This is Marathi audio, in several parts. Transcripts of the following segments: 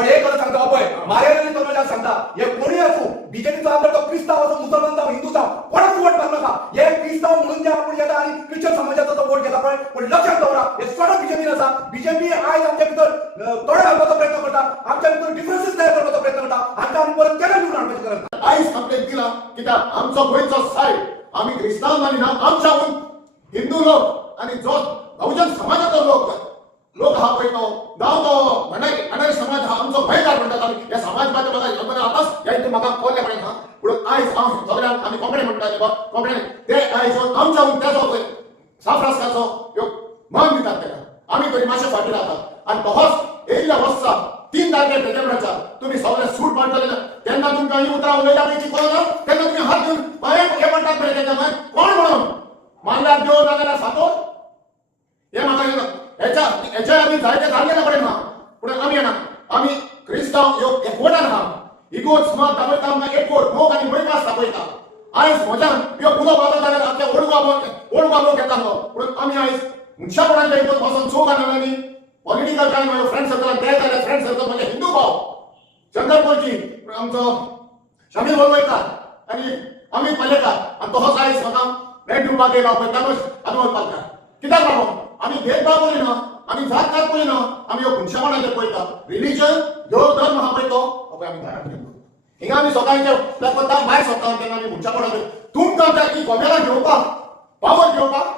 पण एक खरं सांगता पळय मारेलेली तरुणांना सांगता हे कोणी असो बीजेपीचा आमदार तो क्रिस्ताव असो मुसलमान जावं हिंदू जावं कोणाच वोट मारू नका हे क्रिस्ताव म्हणून जे आपण येता आणि ख्रिश्चन समाजाचा तो वोट घेता पण लक्षात दवरा हे सगळं बीजेपी नसा बीजेपी आयज आमच्या भितर तोडे घालपाचो प्रयत्न करता आमच्या भितर डिफरन्सेस तयार करपाचो प्रयत्न करता आमकां आमी परत केन्ना निवडून हाडपाची गरज ना आयज कंप्लेंट दिला कित्याक आमचो गोंयचो सायड आमी क्रिस्तांव मानिना आमच्याहून हिंदू लोक आणि जो बहुजन समाजाचो लोक हा पळय तो गांव तो अनारी समाज हा आमचो भयकार म्हणटात आमी ह्या समाजवादी म्हाका योजना आताच ह्या हितून म्हाका कळ्ळें पळय ना पूण आयज हांव सगळ्यांक आमी कोंकणी म्हणटाले कोंकणी ते आयज आमच्याहून तेजो पळय साफ्रासकाचो ह्यो मान दितात तेका आमी तरी मातशे फाटीं रावतात आनी तोच येयल्ल्या वर्सा 3 तारखेक डिसेंबराच्या तुम्ही सगळे सूट मांडटले तेन्ना तुमकां ही उतरां उलयता पळय ती कळना तेन्ना तुम्ही हात घेवन पांयाक हे म्हणटात पळय तेच्या मागीर कोण म्हणून मानल्यार देव नाजाल्यार फातोर हे म्हाका हेच्या आमी जायते जाल्ले ना पळय ना पूण आमी येना आमी क्रिस्तांव ह्यो एकवटान आहा इगोज मत दाखयता आमकां एकवट मोग आनी मयपास दाखयता आयज म्हज्यान ह्यो पुलो बाबा जाल्यार आपल्या ओल्ड बाबो घेतालो पूण आमी आयज मनशापणाच्या हितून वचून चोग आनी पॉलिटिकल काय माझ्या फ्रेंड सर्कल ते जाल्यार फ्रेंड सर्कल म्हणजे हिंदू भाव चंद्रपूरची आमचो शमील वळवयकार आनी अमित मलेकार आनी तसोच आयज म्हाका भेट दिवपाक येयलो पळय तानूच अनमोल पालकार कित्याक लागून आमी भेदभाव पळयना आमी जात कात पळयना आमी ह्यो मनशापणाचेर पळयता रिलीजन देव धर्म हा पळय तो पळय आमी घरांत घेतलो हिंगा आमी सकाळचे कोता भायर सरता तेन्ना आमी मनशापणाचेर तुमकां जाय की गोम्याला घेवपाक पावर घेवपाक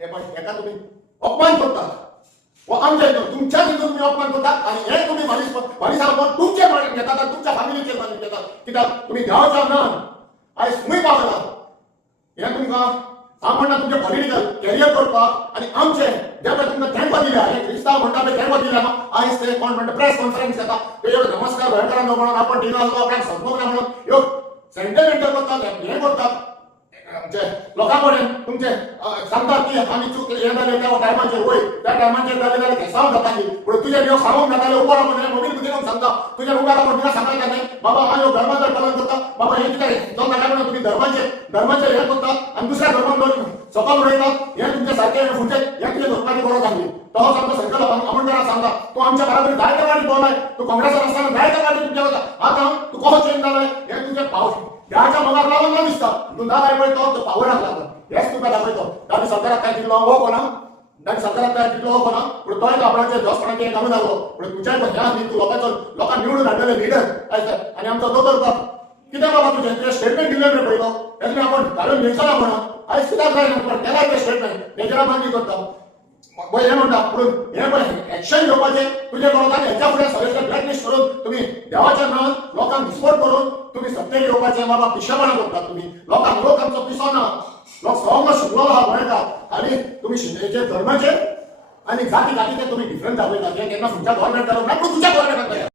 हे पळय हेका तुमी अपमान करतात व आमच्या तुमच्या हितून तुम्ही अपमान करतात आणि हे तुम्ही भारीसारपण तुमचे मानून घेतात आणि तुमच्या फॅमिलीचे मानून घेतात कित्याक तुम्ही देवाच्या नान आयज तुम्ही पावला हे तुमकां हांव म्हणटा तुमचे पॉलिटिकल कॅरियर करपाक आणि आमचे जे पळय तुमकां कॅम्प दिल्या हे क्रिस्तांव म्हणटा पळय कॅम्प दिल्या आयज ते कोण म्हणटा प्रेस कॉन्फरन्स घेता तेजेर नमस्कार गोंयकारांनो म्हणून आपण टिनालो आपल्याक समजूंक ना म्हणून ह्यो सेंटिमेंटल करतात हे करतात लोकां कडेन तुमचे सांगतात की आमी चूक हे जालें त्या टायमाचेर वय त्या टायमाचेर जालें जाल्यार ते सांग जाताली पूण तुजे ह्यो सांगूंक नाताले उबर रावन मोबायल भितर सांगता तुजे उबर रावन तुका सांगता न्ही बाबा हांव ह्यो धर्माचेर पालन करता बाबा हे कितें जावन नाका म्हणून तुमी धर्माचेर हे करतात आनी दुसऱ्या धर्मान लोक सकल उडयतात हे तुमचे सारके फुडचे हे तुजे धर्माची गरज आसली तसोच आमचो संकल्प आमोणकाराक सांगता तूं आमच्या बराबर जायते वाटी भोंवलाय तूं काँग्रेसात आसतना जायते वाटी तुमच्या आतां तूं कसो चेंज जालाय हे तुमचे पावस ह्याच्या मगार लागून ना दिसता तूं दाबाय पळयतो तो पावराक लागला हेच तुका दाखयतो ताणी सरकाराक काय दिलो हो कोणा ताणी सरकाराक काय दिलो हो कोणा पूण तोय आपणाचे दोस्तपणाचे कामू जालो पूण तुज्याय ह्या न्ही तूं लोकांक निवडून हाडलेले लिडर आनी आमचो दोतोर बाप कित्याक बाबा तुजें स्टेटमेंट दिलें रे पळयलो हें आपण घालून घेतला म्हणून आयज कित्याक जाय पण केला ते स्टेटमेंट तेजेर मागणी करता पळय हे म्हणटा पूण हे पळय एक्शन घेवपाचें तुजे बरोबर आनी हेच्या फुडें सगळें ब्लॅकलिस्ट करून तुमी देवाच्या नांवान लोकांक विस्फोट करून तुमी सत्तेर येवपाचें बाबा पिशेपणां करतात तुमी लोक आमचो पिसो ना लोक सगळो शिकलेलो आहा गोंयकार आनी तुमी शिंदेचे धर्माचेर आनी जाती जातीचे तुमी डिफरंट दाखयतात हे केन्ना तुमच्या गव्हर्मेंट जालो ना पूण तुज्या गव्हर्मेंटाक